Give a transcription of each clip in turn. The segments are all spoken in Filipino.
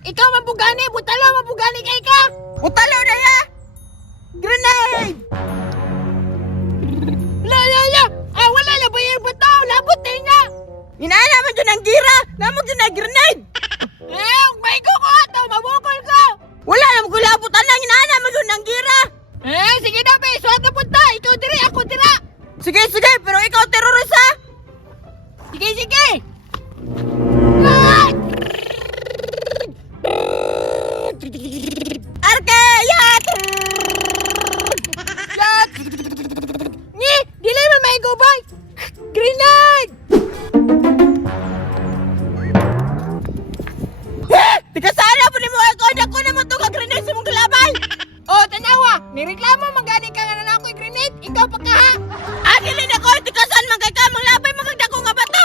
Ikaw mabugani, butalo mabugani kay ka. Butalo na ya! Grenade! La. Wala na ba yung bato? Labot na nga. Inaalaman dyan ang gira! Namag dyan na grenade! May ko ato, mabukol ko. Wala naman kulabutan lang! Inaalaman dyan ang gira! Sige na, be. Suwag na punta. Ikaw diri, ako dira. Sige, pero ikaw terorista! Sige. Ah! Arkayat! Shot! Ni, dili man may go boy. Grenade! Tika sana po ni mo ako! Ako naman ito ka-grenade sa mong kalabay! Oh, tanawa. Nireklamo magani ka nga na ako'y grenade. Ikaw pa ka ha. Agilin ako! Tika saan man kay ka! Manglabay magagdako nga bato!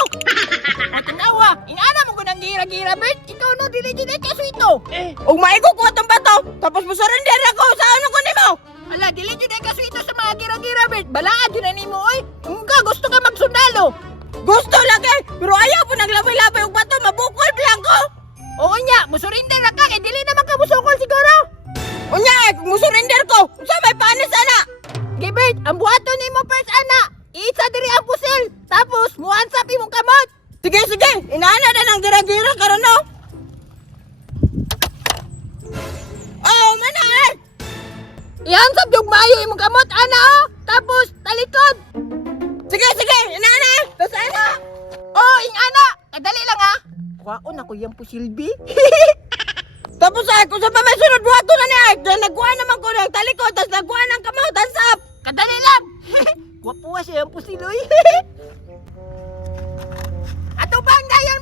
Oh, tanawa. Inaana mo ko ng gira-gira, Bert. Ikaw no, dili kaso ito. Ug maigo ko itong bato! Tapos mo surrender ako! Sa ano ko ni mo? Ala, dili jud ay kaso ito sa mga gira-gira, Bert. Balaan jud na nimo, oy. Ka gusto ka magsundalo. Gusto lagi! Pero ayaw po naglabay-labay og bato! Mabukol blanco! Oo nya, musurinder na ka kay dili naman ka musukol siguro. Unya, kung mo surrender ko! Sa may panis ana! Gibert, ang buhato nimo first ana. Isa diri ang pusil. Tapos muansap imong kamot. Sige! Inaana na ng gira-gira karon no? Oh, manay! Iansap yung maayo imong kamot ana oh. Tapos talikod. Sige! Inaana! Tas ana! Oh, ing ana. Kadali lang ha. Kuhaon ako yung pusilbi. Tapos ay, kung sa pa may sunod buhato na ni Ike, dahil nagkuha naman ko ng talikod, tas nagkuha ng kamaw, tansap! Kadali lang. Gwapo siya yung pusiloy. Ato bang dayon